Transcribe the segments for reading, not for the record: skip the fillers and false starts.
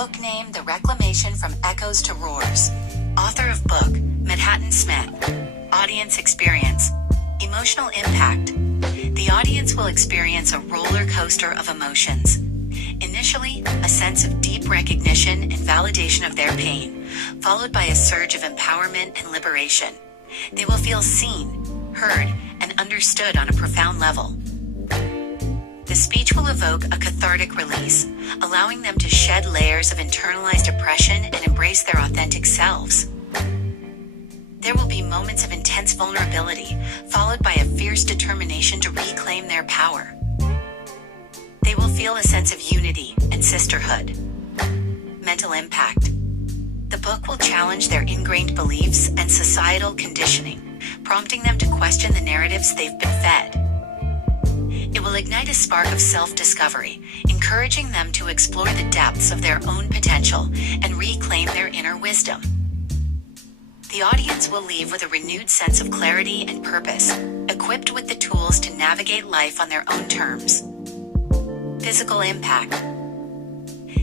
Book name: The Reclamation from Echoes to Roars. Author of book: Madhatan Smith. Audience experience: emotional impact. The audience will experience a roller coaster of emotions. Initially, a sense of deep recognition and validation of their pain, followed by a surge of empowerment and liberation. They will feel seen, heard, and understood on a profound level. The speech will evoke a cathartic release, allowing them to shed layers of internalized oppression and embrace their authentic selves. There will be moments of intense vulnerability, followed by a fierce determination to reclaim their power. They will feel a sense of unity and sisterhood. Mental impact. The book will challenge their ingrained beliefs and societal conditioning, prompting them to question the narratives they've been fed. It will ignite a spark of self-discovery, encouraging them to explore the depths of their own potential and reclaim their inner wisdom. The audience will leave with a renewed sense of clarity and purpose, equipped with the tools to navigate life on their own terms. Physical impact.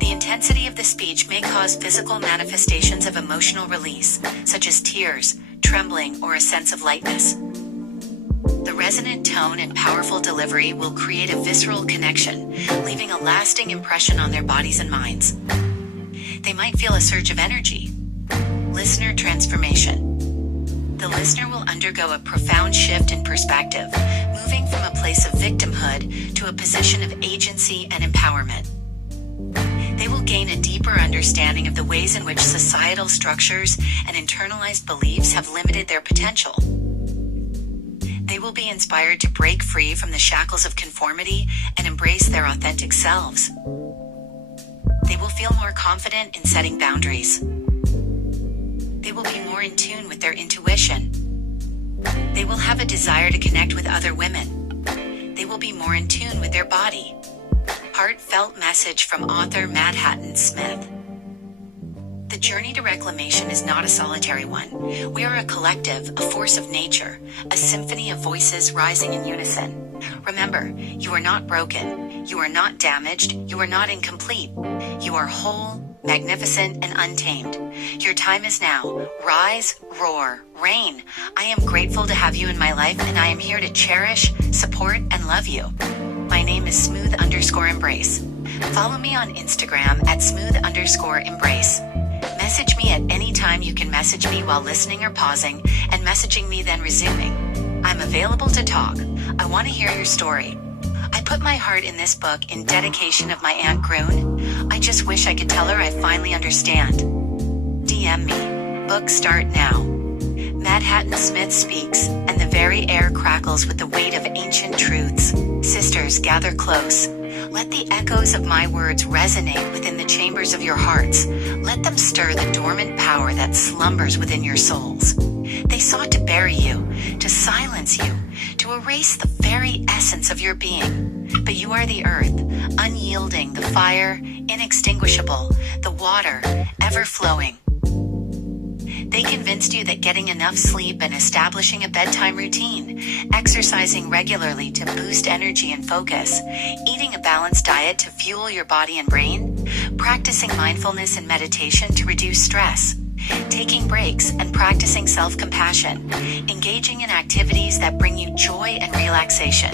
The intensity of the speech may cause physical manifestations of emotional release, such as tears, trembling, or a sense of lightness. The resonant tone and powerful delivery will create a visceral connection, leaving a lasting impression on their bodies and minds. They might feel a surge of energy. Listener transformation. The listener will undergo a profound shift in perspective, moving from a place of victimhood to a position of agency and empowerment. They will gain a deeper understanding of the ways in which societal structures and internalized beliefs have limited their potential. They will be inspired to break free from the shackles of conformity and embrace their authentic selves. They will feel more confident in setting boundaries. They will be more in tune with their intuition. They will have a desire to connect with other women. They will be more in tune with their body. Heartfelt message from author Madhatan Smith. The journey to reclamation is not a solitary one. We are a collective, a force of nature, a symphony of voices rising in unison. Remember, you are not broken. You are not damaged. You are not incomplete. You are whole, magnificent, and untamed. Your time is now. Rise, roar, reign. I am grateful to have you in my life, and I am here to cherish, support, and love you. My name is smooth_embrace. Follow me on Instagram at smooth_embrace. Message me at any time. You can message me while listening or pausing, and messaging me then resuming. I'm available to talk. I want to hear your story. I put my heart in this book in dedication of my Aunt Groon. I just wish I could tell her I finally understand. DM me. Book start now. Madhatan Smith speaks, and the very air crackles with the weight of ancient truths. Sisters, gather close. Let the echoes of my words resonate within the chambers of your hearts. Let them stir the dormant power that slumbers within your souls. They sought to bury you, to silence you, to erase the very essence of your being. But you are the earth, unyielding, the fire, inextinguishable, the water, ever-flowing. They convinced you that getting enough sleep and establishing a bedtime routine, exercising regularly to boost energy and focus, eating a balanced diet to fuel your body and brain, practicing mindfulness and meditation to reduce stress, taking breaks and practicing self-compassion, engaging in activities that bring you joy and relaxation,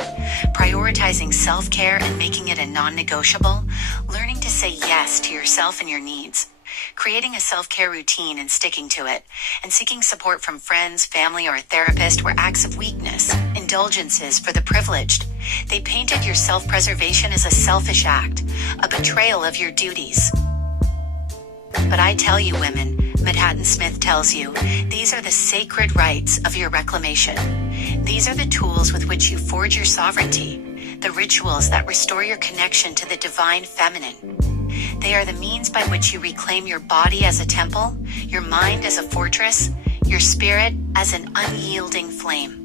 prioritizing self-care and making it a non-negotiable, learning to say yes to yourself and your needs, creating a self-care routine and sticking to it, and seeking support from friends, family, or a therapist were acts of weakness, indulgences for the privileged. They painted your self-preservation as a selfish act, a betrayal of your duties. But I tell you, women, Madhatan Smith tells you, these are the sacred rites of your reclamation. These are the tools with which you forge your sovereignty, the rituals that restore your connection to the divine feminine. They are the means by which you reclaim your body as a temple, your mind as a fortress, your spirit as an unyielding flame.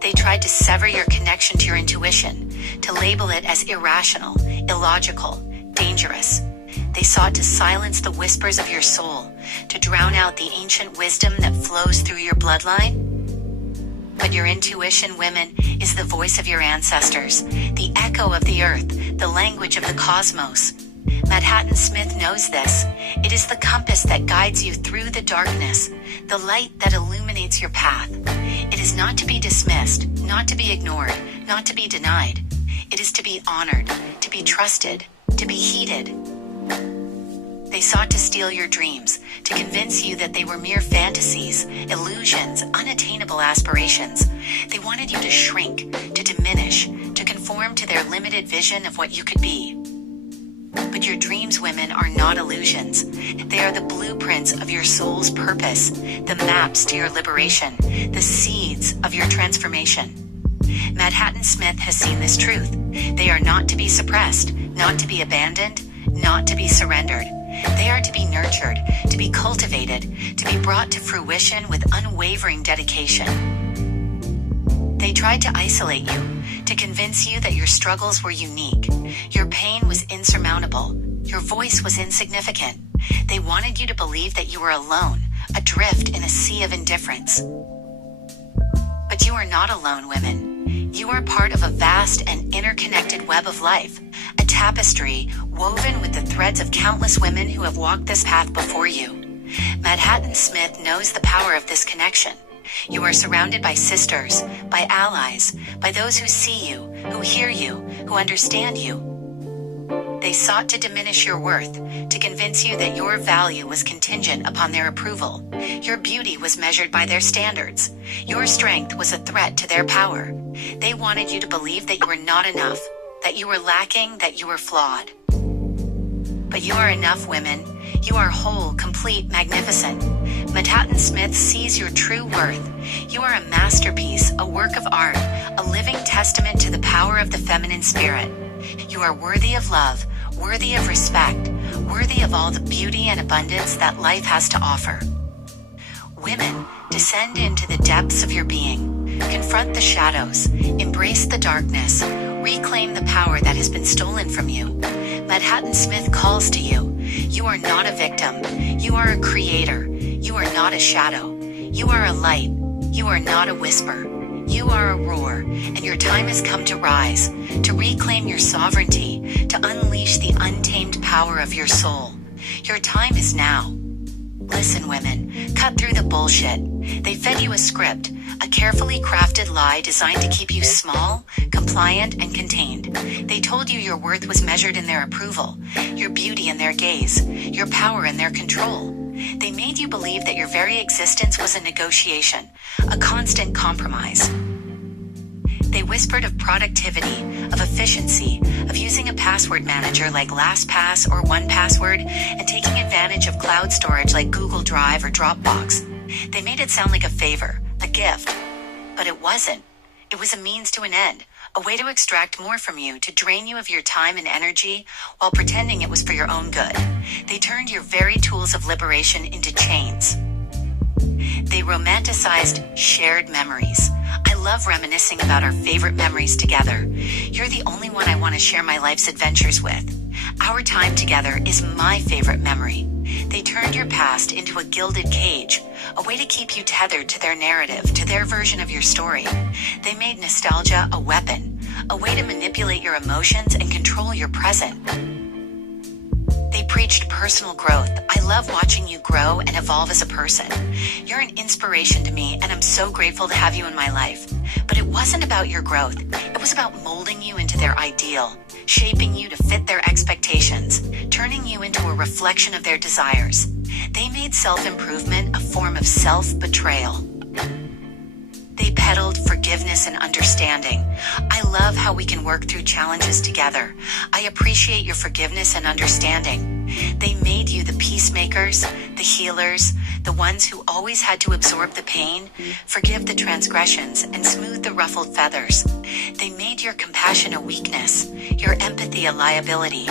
They tried to sever your connection to your intuition, to label it as irrational, illogical, dangerous. They sought to silence the whispers of your soul, to drown out the ancient wisdom that flows through your bloodline. But your intuition, women, is the voice of your ancestors, the echo of the earth, the language of the cosmos. Madhatan Smith knows this. It is the compass that guides you through the darkness, the light that illuminates your path. It is not to be dismissed, not to be ignored, not to be denied. It is to be honored, to be trusted, to be heeded. They sought to steal your dreams, to convince you that they were mere fantasies, illusions, unattainable aspirations. They wanted you to shrink, to diminish, to conform to their limited vision of what you could be. But your dreams, women, are not illusions. They are the blueprints of your soul's purpose, the maps to your liberation, the seeds of your transformation. Madhatan Smith has seen this truth. They are not to be suppressed, not to be abandoned, not to be surrendered. They are to be nurtured, to be cultivated, to be brought to fruition with unwavering dedication. They tried to isolate you, to convince you that your struggles were unique, your pain was insurmountable, your voice was insignificant. They wanted you to believe that you were alone, adrift in a sea of indifference. But you are not alone, women. You are part of a vast and interconnected web of life, a tapestry woven with the threads of countless women who have walked this path before you. Madhatan Smith knows the power of this connection. You are surrounded by sisters, by allies, by those who see you, who hear you, who understand you. They sought to diminish your worth, to convince you that your value was contingent upon their approval. Your beauty was measured by their standards. Your strength was a threat to their power. They wanted you to believe that you were not enough, that you were lacking, that you were flawed. But you are enough, women. You are whole, complete, magnificent. Madhatan Smith sees your true worth. You are a masterpiece, a work of art, a living testament to the power of the feminine spirit. You are worthy of love, worthy of respect, worthy of all the beauty and abundance that life has to offer. Women, descend into the depths of your being. Confront the shadows. Embrace the darkness. Reclaim the power that has been stolen from you. Madhatan Smith calls to you. You are not a victim. You are a creator. You are not a shadow. You are a light. You are not a whisper. You are a roar, and your time has come to rise, to reclaim your sovereignty, to unleash the untamed power of your soul. Your time is now. Listen, women, cut through the bullshit. They fed you a script, a carefully crafted lie designed to keep you small, compliant, and contained. They told you your worth was measured in their approval, your beauty in their gaze, your power in their control. They made you believe that your very existence was a negotiation, a constant compromise. They whispered of productivity, of efficiency, of using a password manager like LastPass or 1Password, and taking advantage of cloud storage like Google Drive or Dropbox. They made it sound like a favor, a gift. But it wasn't. It was a means to an end, a way to extract more from you, to drain you of your time and energy while pretending it was for your own good. They turned your very tools of liberation into chains. They romanticized shared memories. I love reminiscing about our favorite memories together. You're the only one I want to share my life's adventures with. Our time together is my favorite memory. They turned your past into a gilded cage, a way to keep you tethered to their narrative, to their version of your story. They made nostalgia a weapon, a way to manipulate your emotions and control your present. They preached personal growth. I love watching you grow and evolve as a person. You're an inspiration to me, and I'm so grateful to have you in my life. But it wasn't about your growth. It was about molding you into their ideal, shaping you to fit their expectations, turning you into a reflection of their desires. They made self-improvement a form of self-betrayal. They peddled forgiveness and understanding. I love how we can work through challenges together. I appreciate your forgiveness and understanding. They made you the peacemakers, the healers, the ones who always had to absorb the pain, forgive the transgressions, and smooth the ruffled feathers. They made your compassion a weakness, your empathy a liability.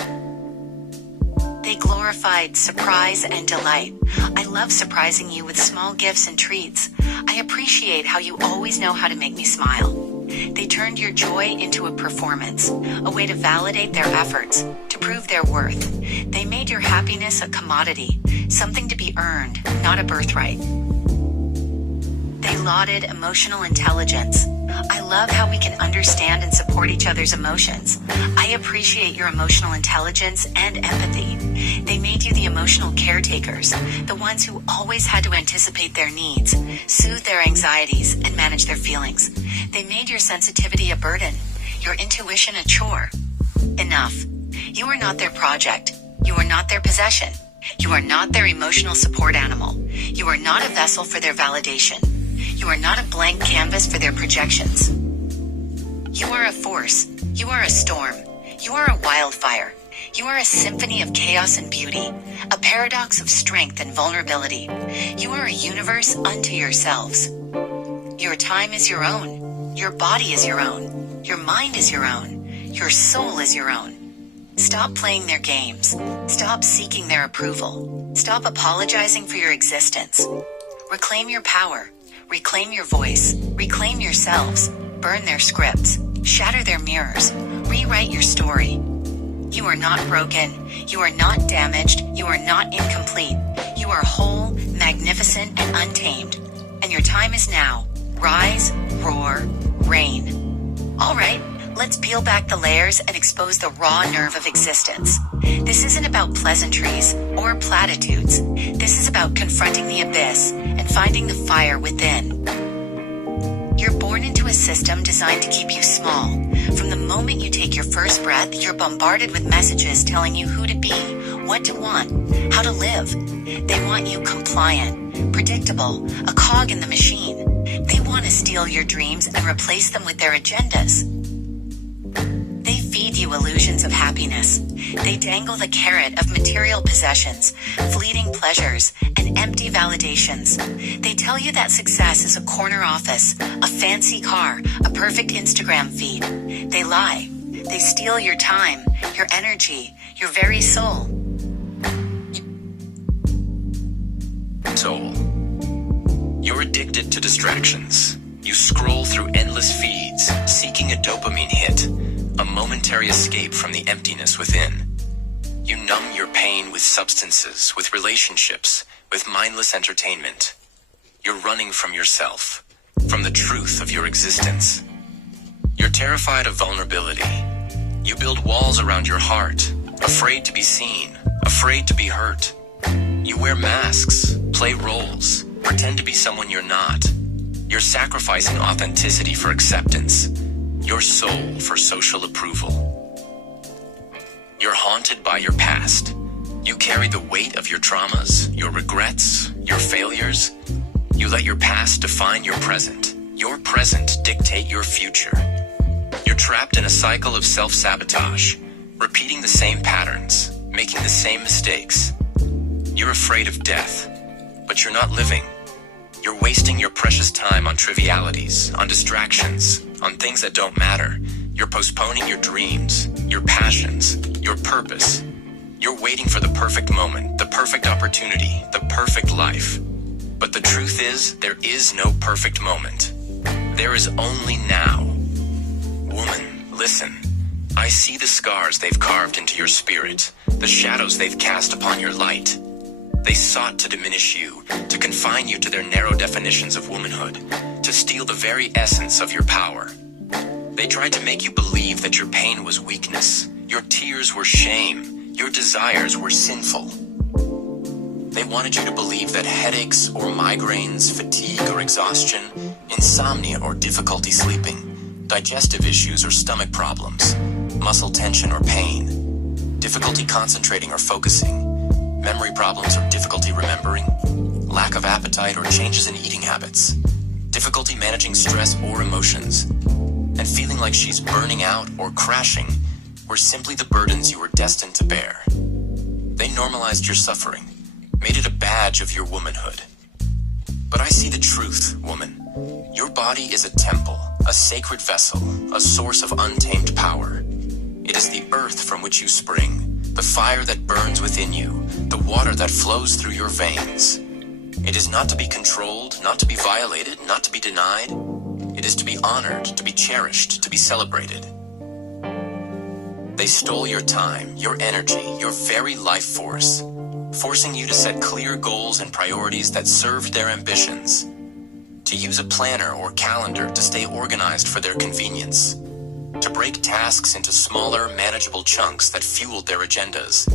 They glorified surprise and delight. I love surprising you with small gifts and treats. I appreciate how you always know how to make me smile. They turned your joy into a performance, a way to validate their efforts, to prove their worth. They made your happiness a commodity, something to be earned, not a birthright. They lauded emotional intelligence. I love how we can understand and support each other's emotions. I appreciate your emotional intelligence and empathy. They made you the emotional caretakers, the ones who always had to anticipate their needs, soothe their anxieties, and manage their feelings. They made your sensitivity a burden, your intuition a chore. Enough. You are not their project. You are not their possession. You are not their emotional support animal. You are not a vessel for their validation. You are not a blank canvas for their projections. You are a force. You are a storm. You are a wildfire. You are a symphony of chaos and beauty, a paradox of strength and vulnerability. You are a universe unto yourselves. Your time is your own. Your body is your own. Your mind is your own. Your soul is your own. Stop playing their games. Stop seeking their approval. Stop apologizing for your existence. Reclaim your power. Reclaim your voice. Reclaim yourselves. Burn their scripts. Shatter their mirrors. Rewrite your story. You are not broken. You are not damaged. You are not incomplete. You are whole, magnificent, and untamed. And your time is now. Rise, roar, reign. All right. Let's peel back the layers and expose the raw nerve of existence. This isn't about pleasantries or platitudes. This is about confronting the abyss and finding the fire within. You're born into a system designed to keep you small. From the moment you take your first breath, you're bombarded with messages telling you who to be, what to want, how to live. They want you compliant, predictable, a cog in the machine. They want to steal your dreams and replace them with their agendas. They feed you illusions of happiness. They dangle the carrot of material possessions, fleeting pleasures, and empty validations. They tell you that success is a corner office, a fancy car, a perfect Instagram feed. They lie. They steal your time, your energy, your very soul. Soul. You're addicted to distractions. You scroll through endless feeds, seeking a dopamine hit, a momentary escape from the emptiness within. You numb your pain with substances, with relationships, with mindless entertainment. You're running from yourself, from the truth of your existence. You're terrified of vulnerability. You build walls around your heart, afraid to be seen, afraid to be hurt. You wear masks, play roles, pretend to be someone you're not. You're sacrificing authenticity for acceptance, your soul for social approval. You're haunted by your past. You carry the weight of your traumas, your regrets, your failures. You let your past define your present dictate your future. You're trapped in a cycle of self-sabotage, repeating the same patterns, making the same mistakes. You're afraid of death, but you're not living. You're wasting your precious time on trivialities, on distractions, on things that don't matter. You're postponing your dreams, your passions, your purpose. You're waiting for the perfect moment, the perfect opportunity, the perfect life. But the truth is, there is no perfect moment. There is only now. Woman, listen. I see the scars they've carved into your spirit, the shadows they've cast upon your light. They sought to diminish you, to confine you to their narrow definitions of womanhood, to steal the very essence of your power. They tried to make you believe that your pain was weakness, your tears were shame, your desires were sinful. They wanted you to believe that headaches or migraines, fatigue or exhaustion, insomnia or difficulty sleeping, digestive issues or stomach problems, muscle tension or pain, difficulty concentrating or focusing, memory problems or difficulty remembering, lack of appetite or changes in eating habits, difficulty managing stress or emotions, and feeling like she's burning out or crashing were simply the burdens you were destined to bear. They normalized your suffering, made it a badge of your womanhood. But I see the truth, woman. Your body is a temple, a sacred vessel, a source of untamed power. It is the earth from which you spring, the fire that burns within you, the water that flows through your veins. It is not to be controlled, not to be violated, not to be denied. It is to be honored, to be cherished, to be celebrated. They stole your time, your energy, your very life force, forcing you to set clear goals and priorities that served their ambitions. to use a planner or calendar to stay organized for their convenience, to break tasks into smaller, manageable chunks that fueled their agendas.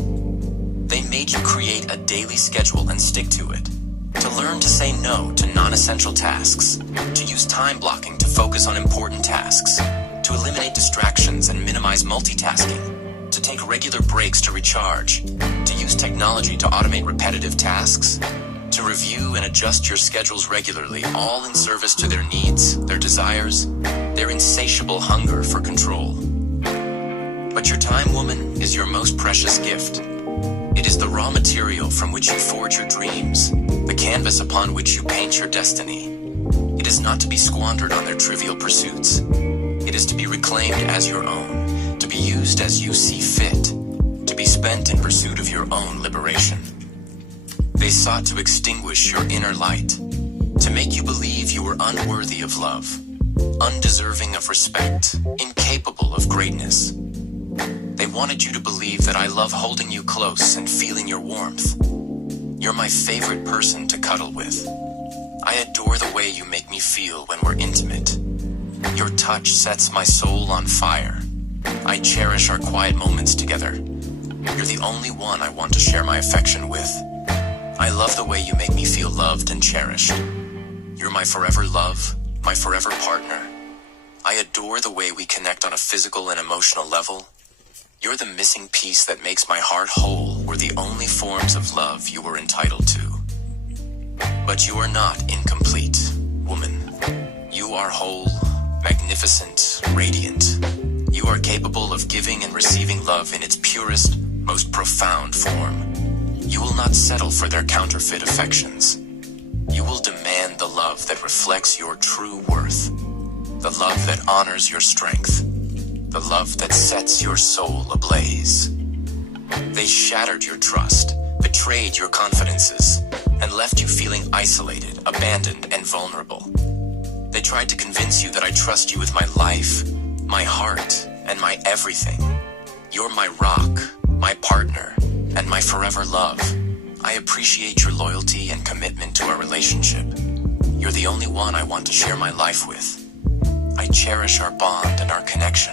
They made you create a daily schedule and stick to it, to learn to say no to non-essential tasks, to use time blocking to focus on important tasks, to eliminate distractions and minimize multitasking, to take regular breaks to recharge, to use technology to automate repetitive tasks, to review and adjust your schedules regularly, all in service to their needs, their desires, their insatiable hunger for control. But your time, woman, is your most precious gift. It is the raw material from which you forge your dreams, the canvas upon which you paint your destiny. It is not to be squandered on their trivial pursuits. It is to be reclaimed as your own, to be used as you see fit, to be spent in pursuit of your own liberation. They sought to extinguish your inner light, to make you believe you were unworthy of love, undeserving of respect, incapable of greatness. They wanted you to believe that I love holding you close and feeling your warmth. You're my favorite person to cuddle with. I adore the way you make me feel when we're intimate. Your touch sets my soul on fire. I cherish our quiet moments together. You're the only one I want to share my affection with. I love the way you make me feel loved and cherished. You're my forever love, my forever partner. I adore the way we connect on a physical and emotional level. You're the missing piece that makes my heart whole. We're the only forms of love you were entitled to. But you are not incomplete, woman. You are whole, magnificent, radiant. You are capable of giving and receiving love in its purest, most profound form. You will not settle for their counterfeit affections. You will demand the love that reflects your true worth, the love that honors your strength, the love that sets your soul ablaze. They shattered your trust, betrayed your confidences, and left you feeling isolated, abandoned, and vulnerable. They tried to convince you that I trust you with my life, my heart, and my everything. You're my rock, my partner, and my forever love. I appreciate your loyalty and commitment to our relationship. You're the only one I want to share my life with. I cherish our bond and our connection.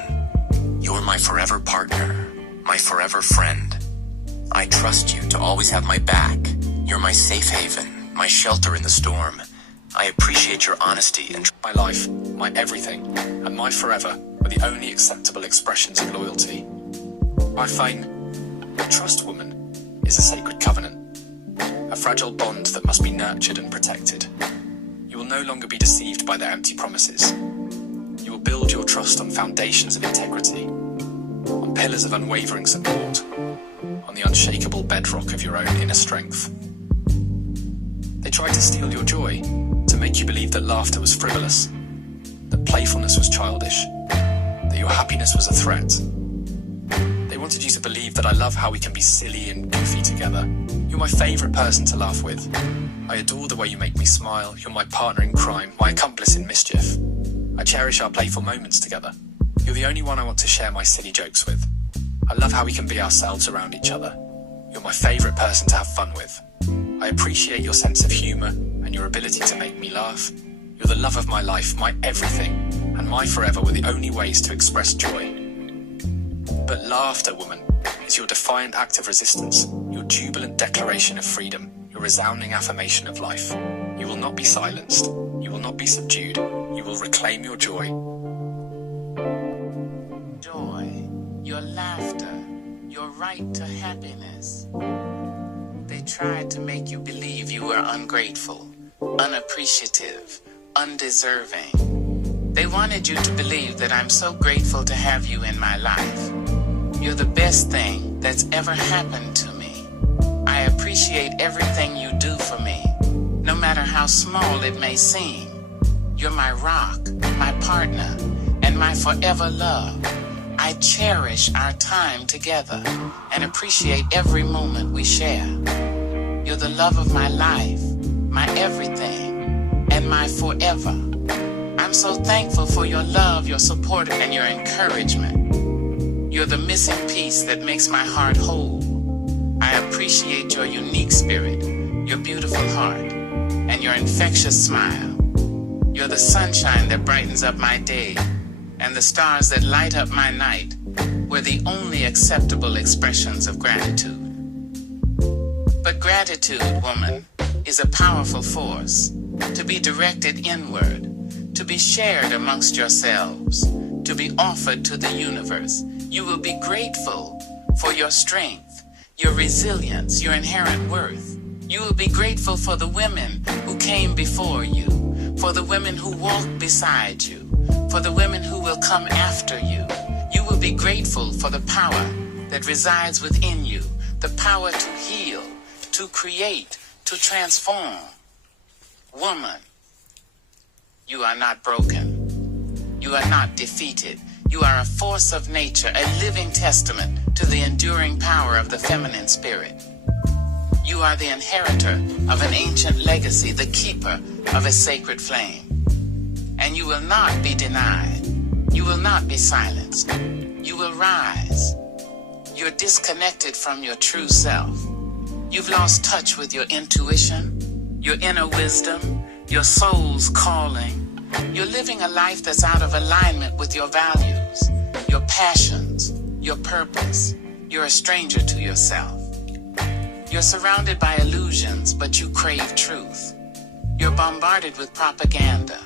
You're my forever partner, my forever friend. I trust you to always have my back. You're my safe haven, my shelter in the storm. I appreciate your honesty and my life, my everything, and my forever were the only acceptable expressions of loyalty. I find that trust, woman, is a sacred covenant, a fragile bond that must be nurtured and protected. You will no longer be deceived by their empty promises. You will build your trust on foundations of integrity, on pillars of unwavering support, on the unshakable bedrock of your own inner strength. They tried to steal your joy, to make you believe that laughter was frivolous, that playfulness was childish, that your happiness was a threat. They wanted you to believe that I love how we can be silly and goofy together. You're my favorite person to laugh with. I adore the way you make me smile. You're my partner in crime, my accomplice in mischief. I cherish our playful moments together. You're the only one I want to share my silly jokes with. I love how we can be ourselves around each other. You're my favorite person to have fun with. I appreciate your sense of humor and your ability to make me laugh. You're the love of my life, my everything, and my forever were the only ways to express joy. But laughter, woman, is your defiant act of resistance, your jubilant declaration of freedom, your resounding affirmation of life. You will not be silenced. You will not be subdued. You will reclaim your joy. Joy, your laughter, your right to happiness. They tried to make you believe you were ungrateful, unappreciative, undeserving. They wanted you to believe that I'm so grateful to have you in my life. You're the best thing that's ever happened to me. I appreciate everything you do for me, no matter how small it may seem. You're my rock, my partner, and my forever love. I cherish our time together and appreciate every moment we share. You're the love of my life, my everything, and my forever. I'm so thankful for your love, your support, and your encouragement. You're the missing piece that makes my heart whole. I appreciate your unique spirit, your beautiful heart, and your infectious smile. You're the sunshine that brightens up my day, and the stars that light up my night were the only acceptable expressions of gratitude. But gratitude, woman, is a powerful force, to be directed inward, to be shared amongst yourselves, to be offered to the universe. You will be grateful for your strength, your resilience, your inherent worth. You will be grateful for the women who came before you, for the women who walked beside you, for the women who will come after you. You will be grateful for the power that resides within you, the power to heal, to create, to transform. Woman, you are not broken. You are not defeated. You are a force of nature, a living testament to the enduring power of the feminine spirit. You are the inheritor of an ancient legacy, the keeper of a sacred flame. And you will not be denied. You will not be silenced. You will rise. You're disconnected from your true self. You've lost touch with your intuition, your inner wisdom, your soul's calling. You're living a life that's out of alignment with your values, your passions, your purpose. You're a stranger to yourself. You're surrounded by illusions, but you crave truth. You're bombarded with propaganda,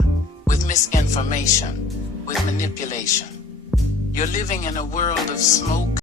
with misinformation, with manipulation. You're living in a world of smoke